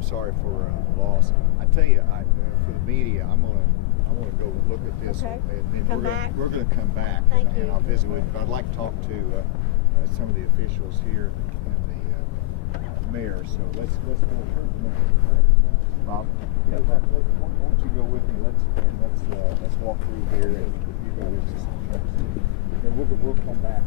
I'm sorry for the loss. I tell you, for the media, I want to go look at this, okay. and we're going to come back, and I'll visit with you. But I'd like to talk to some of the officials here and the mayor. So let's go. Bob, yeah, why don't you go with me? Let's walk through here, and you go with us. And we'll come back.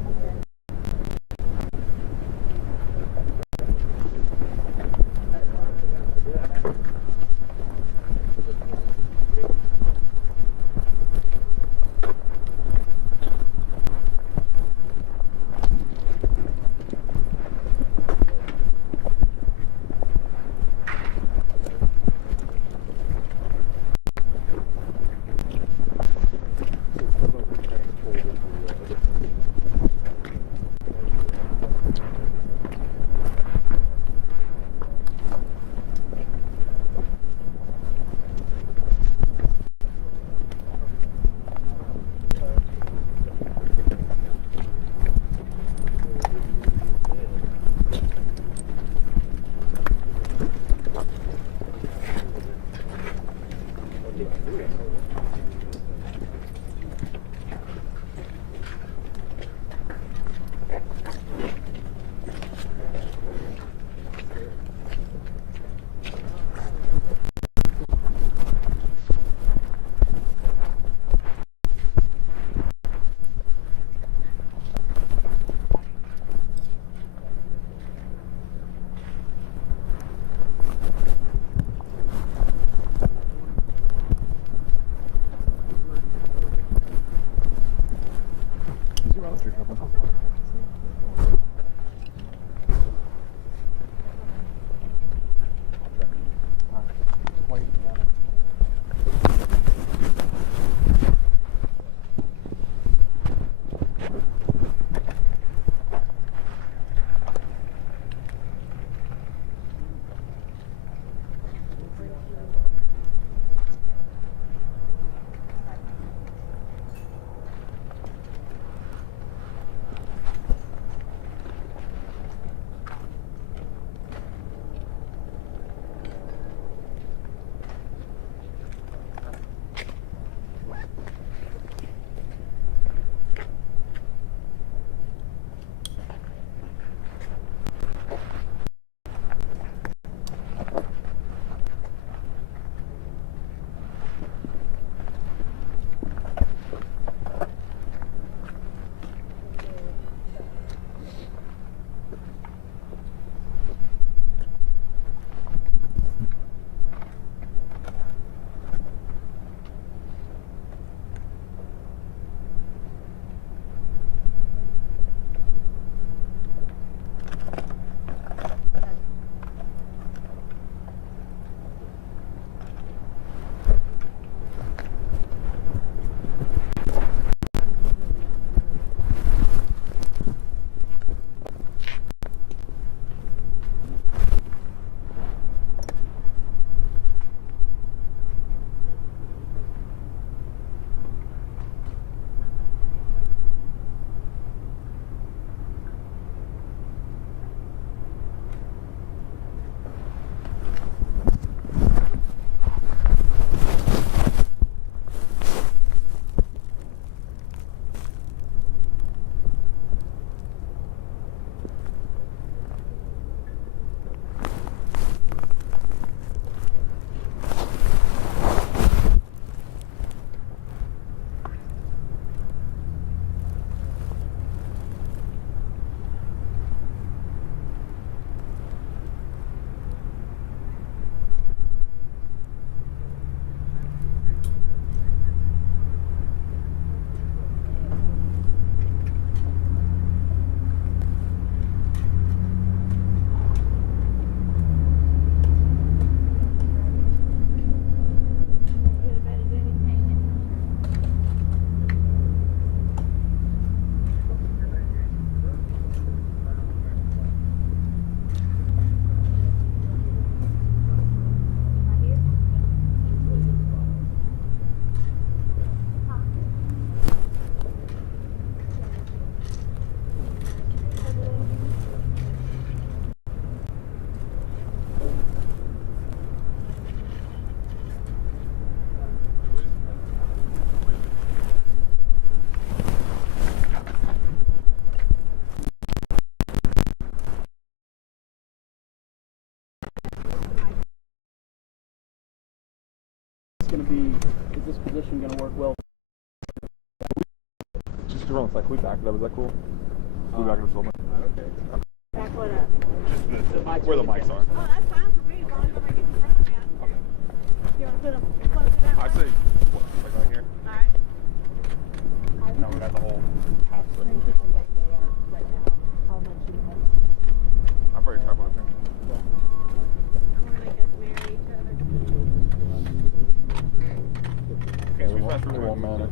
is this position going to work well? Just to run like we back. Was that cool? We back or something. Okay. Back what up? Just where the mics are. Oh, that's fine for me as long as nobody gets in front of me. Okay. You want to put them closer that way? I see. What, like right here? All right. No, we got the whole half circle. I'm very tripod. I want to make us marry each other. Okay, so we pass through one minute.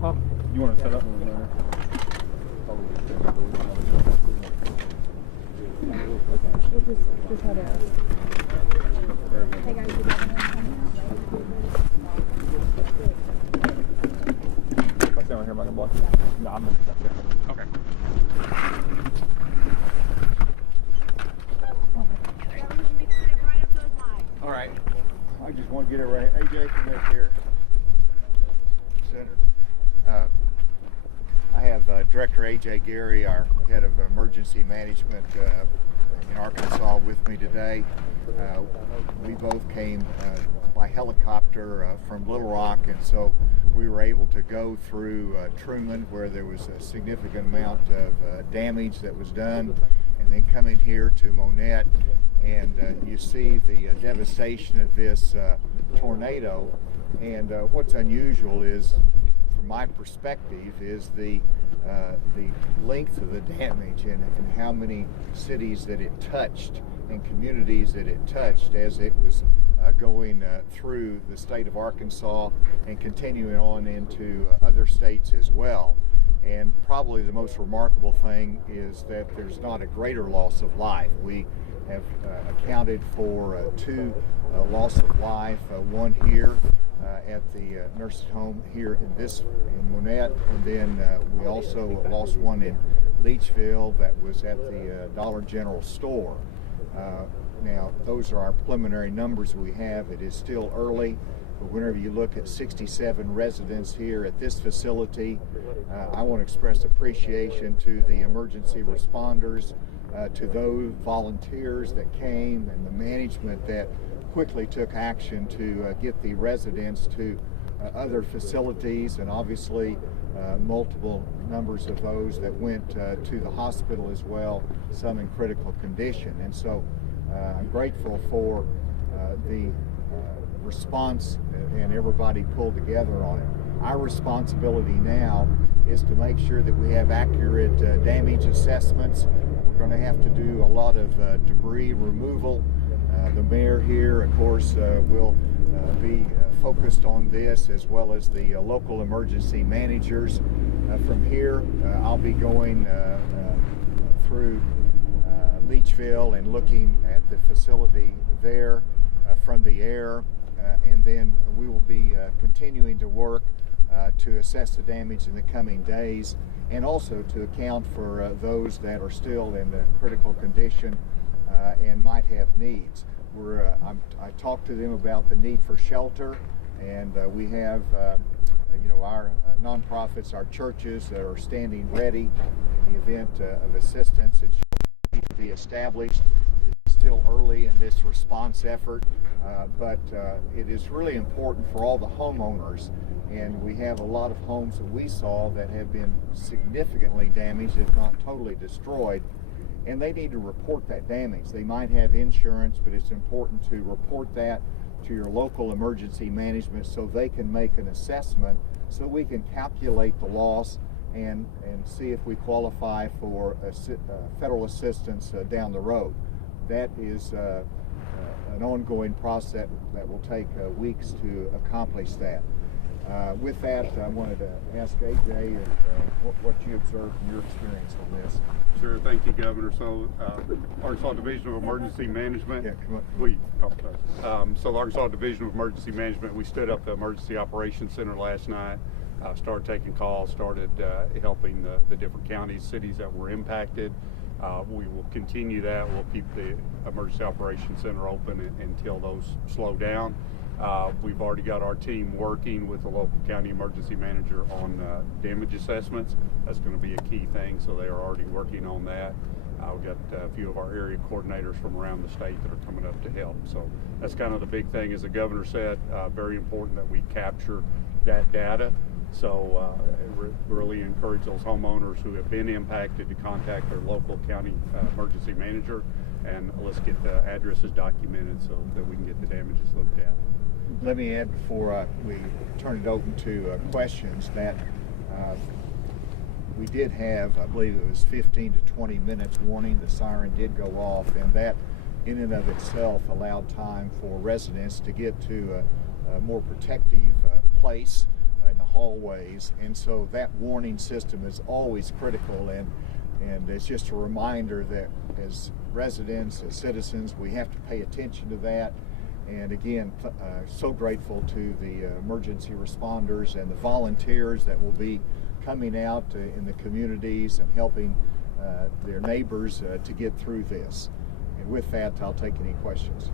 Huh? You want to set up in a minute? We'll just have a... Hey guys, you got If I stand right here, am I going to block you? No, I'm going to step there. Okay. Right up those lights. All right. I just want to get it right. AJ, come back here. Center. I have Director AJ Gary, our head of emergency management in Arkansas, with me today. We both came by helicopter from Little Rock, and so we were able to go through Truman, where there was a significant amount of damage that was done, and then coming here to Monette, and you see the devastation of this tornado. And what's unusual is, from my perspective, is the length of the damage and how many cities that it touched and communities that it touched as it was going through the state of Arkansas and continuing on into other states as well. And probably the most remarkable thing is that there's not a greater loss of life. We have accounted for 2 loss of life, one here at the nursing home here in Monette, and then we also lost one in Leachville that was at the Dollar General store. Now, those are our preliminary numbers we have. It is still early, but whenever you look at 67 residents here at this facility, I want to express appreciation to the emergency responders, to those volunteers that came, and the management that quickly took action to get the residents to other facilities, and obviously multiple numbers of those that went to the hospital as well, some in critical condition. And so I'm grateful for the response and everybody pulled together on it. Our responsibility now is to make sure that we have accurate damage assessments. We're going to have to do a lot of debris removal. The mayor here, of course, will be focused on this, as well as the local emergency managers. From here, I'll be going through Leachville and looking at the facility there from the air, and then we will be continuing to work to assess the damage in the coming days, and also to account for those that are still in critical condition and might have needs. I talked to them about the need for shelter, and we have our nonprofits, our churches that are standing ready in the event of assistance. It should need to be established. It's still early in this response effort, but it is really important for all the homeowners, and we have a lot of homes that we saw that have been significantly damaged, if not totally destroyed. And they need to report that damage. They might have insurance, but it's important to report that to your local emergency management so they can make an assessment, so we can calculate the loss and see if we qualify for federal assistance down the road. That is an ongoing process that will take weeks to accomplish that. With that, I wanted to ask AJ what you observed from your experience on this. Sure, thank you, Governor. So, Arkansas Division of Emergency Management. Yeah, come on. So the Arkansas Division of Emergency Management, we stood up the Emergency Operations Center last night. Started taking calls, started helping the different counties, cities that were impacted. We will continue that. We'll keep the Emergency Operations Center open until those slow down. We've already got our team working with the local county emergency manager on damage assessments. That's going to be a key thing, so they are already working on that. We've got a few of our area coordinators from around the state that are coming up to help. So that's kind of the big thing, as the governor said, very important that we capture that data. So really encourage those homeowners who have been impacted to contact their local county emergency manager, and let's get the addresses documented so that we can get the damages looked at. Let me add before we turn it open to questions that we did have, I believe it was 15 to 20 minutes warning. The siren did go off, and that in and of itself allowed time for residents to get to a more protective place in the hallways. And so that warning system is always critical, and it's just a reminder that as residents, as citizens, we have to pay attention to that. And again, so grateful to the emergency responders and the volunteers that will be coming out in the communities and helping their neighbors to get through this. And with that, I'll take any questions.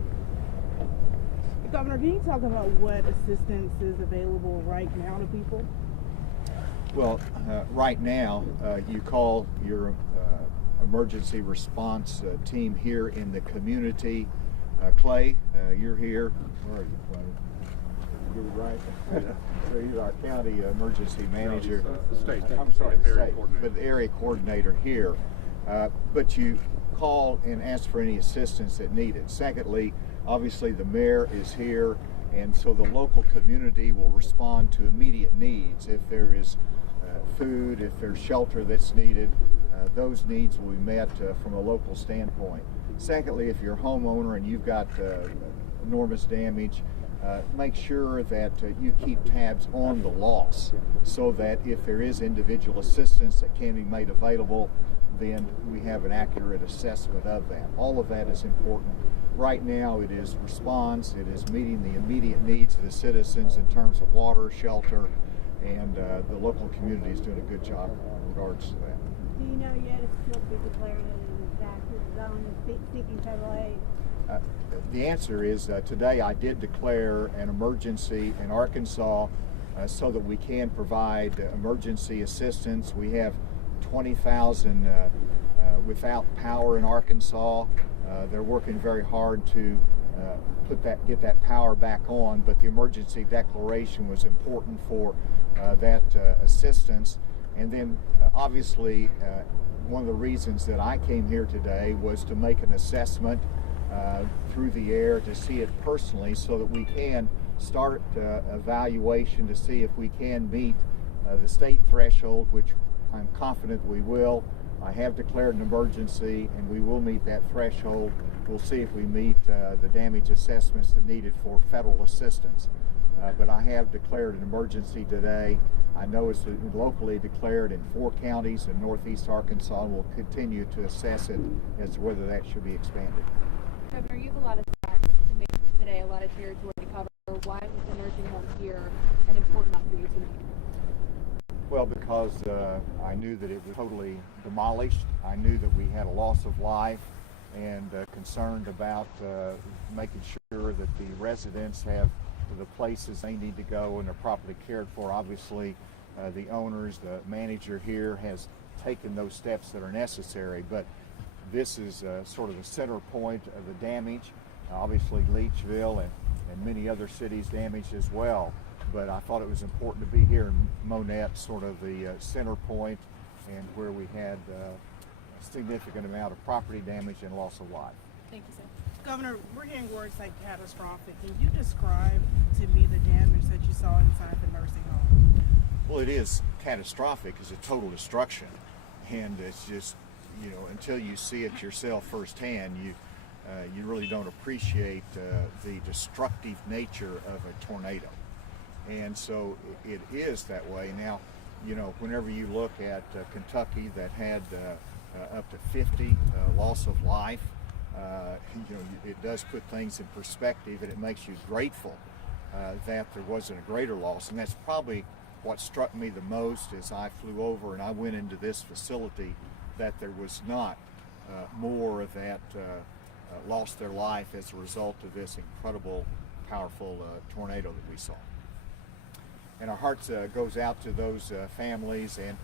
Governor, can you talk about what assistance is available right now to people? Well, right now, you call your emergency response team here in the community. Clay, you're here. Where are you, Clay? You're right. So you're our county emergency manager. State. I'm sorry, Area state, coordinator. but the area coordinator here. But you call and ask for any assistance that needed. Secondly, obviously the mayor is here, and so the local community will respond to immediate needs. If there is food, if there's shelter that's needed, those needs will be met from a local standpoint. Secondly, if you're a homeowner and you've got enormous damage, make sure that you keep tabs on the loss so that if there is individual assistance that can be made available, then we have an accurate assessment of that. All of that is important. Right now it is response, it is meeting the immediate needs of the citizens in terms of water, shelter, and the local community is doing a good job in regards to that. Do you know yet if it's going to be declared an disaster zone and seeking federal aid? The answer is today I did declare an emergency in Arkansas so that we can provide emergency assistance. We have 20,000 without power in Arkansas. They're working very hard to get that power back on, but the emergency declaration was important for that assistance. And then obviously one of the reasons that I came here today was to make an assessment through the air, to see it personally so that we can start evaluation to see if we can meet the state threshold, which I'm confident we will. I have declared an emergency and we will meet that threshold. We'll see if we meet the damage assessments that needed for federal assistance. But I have declared an emergency today. I know it's locally declared in 4 counties in northeast Arkansas, and we'll continue to assess it as to whether that should be expanded. Governor, you have a lot of stats to make today, a lot of territory to cover. Why was the nursing home here an important one for you tonight? Well, because I knew that it was totally demolished. I knew that we had a loss of life, and concerned about making sure that the residents have the places they need to go and are properly cared for. Obviously, the owners, the manager here has taken those steps that are necessary, but this is sort of the center point of the damage. Obviously, Leachville and many other cities damaged as well. But I thought it was important to be here in Monette, sort of the center point, and where we had a significant amount of property damage and loss of life. Thank you, sir. Governor, we're hearing words like catastrophic. Can you describe to me the damage that you saw inside the nursing home? Well, it is catastrophic. It's a total destruction, and it's just, you know, until you see it yourself firsthand, you really don't appreciate the destructive nature of a tornado. And so it is that way. Now, you know, whenever you look at Kentucky that had up to 50 loss of life, you know, it does put things in perspective, and it makes you grateful that there wasn't a greater loss. And that's probably what struck me the most as I flew over and I went into this facility, that there was not more that lost their life as a result of this incredible, powerful tornado that we saw. And our hearts goes out to those families. And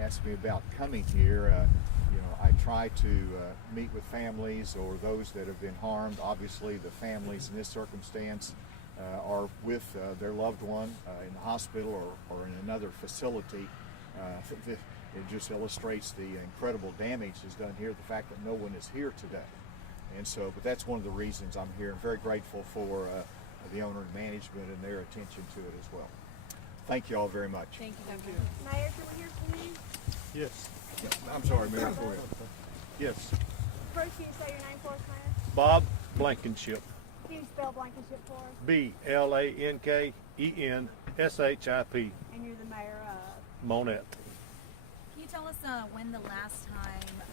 asked me about coming here. You know, I try to meet with families or those that have been harmed. Obviously, the families in this circumstance are with their loved one in the hospital or in another facility. It just illustrates the incredible damage that's done here, the fact that no one is here today. And so, but that's one of the reasons I'm here. I'm very grateful for the owner and management and their attention to it as well. Thank you all very much. Thank you, Governor. Mayor, can we hear from you? Yes, I'm sorry, Mayor. Go ahead. yes. First, can you say your name for us, Mayor? Bob Blankenship, Can you spell Blankenship for us? Blankenship, And you're the mayor of? Monette. Can you tell us when the last time a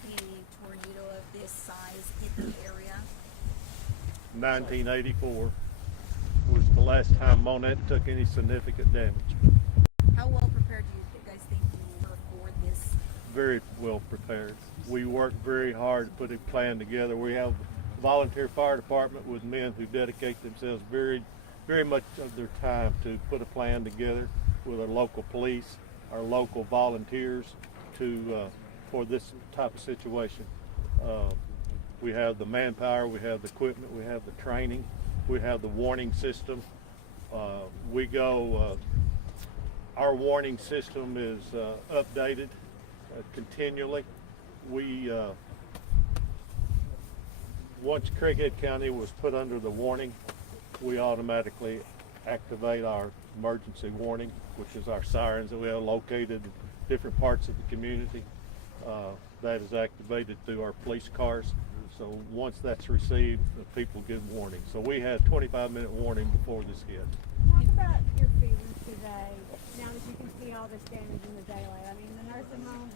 tornado of this size hit the area? 1984 was the last time Monette took any significant damage. How well prepared do you guys think you were for this? Very well prepared. We worked very hard to put a plan together. We have a volunteer fire department with men who dedicate themselves very much of their time to put a plan together with our local police, our local volunteers for this type of situation. We have the manpower, we have the equipment, we have the training, we have the warning system. Our warning system is updated continually. Once Craighead County was put under the warning, we automatically activate our emergency warning, which is our sirens that we have located in different parts of the community. That is activated through our police cars. So once that's received, the people get warning. So we had 25-minute warning before this hit. Talk about your feelings today, now that you can see all this damage in the daylight. I mean, the nursing home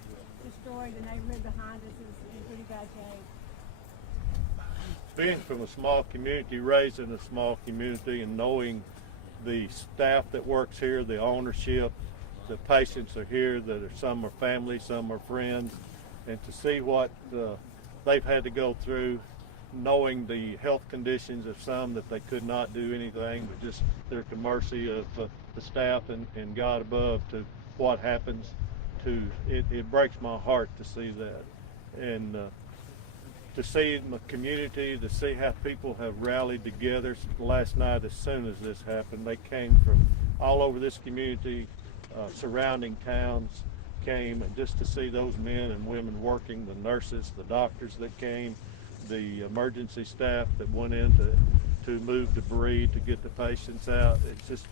destroyed, the neighborhood behind us is in pretty bad shape. Being from a small community, raised in a small community, and knowing the staff that works here, the ownership, the patients are here, some are family, some are friends, and to see what they've had to go through, knowing the health conditions of some that they could not do anything, but just they're at the mercy of the staff and God above to what happens. It breaks my heart to see that, and to see the community, to see how people have rallied together. Last night, as soon as this happened, they came from all over this community, surrounding towns came, and just to see those men and women working, the nurses, the doctors that came, the emergency staff that went in to move debris, to get the patients out. It just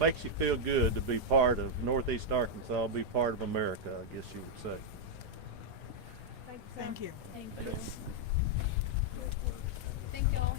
makes you feel good to be part of Northeast Arkansas, be part of America, I guess you would say. Thank you. Thank you. Thank you all.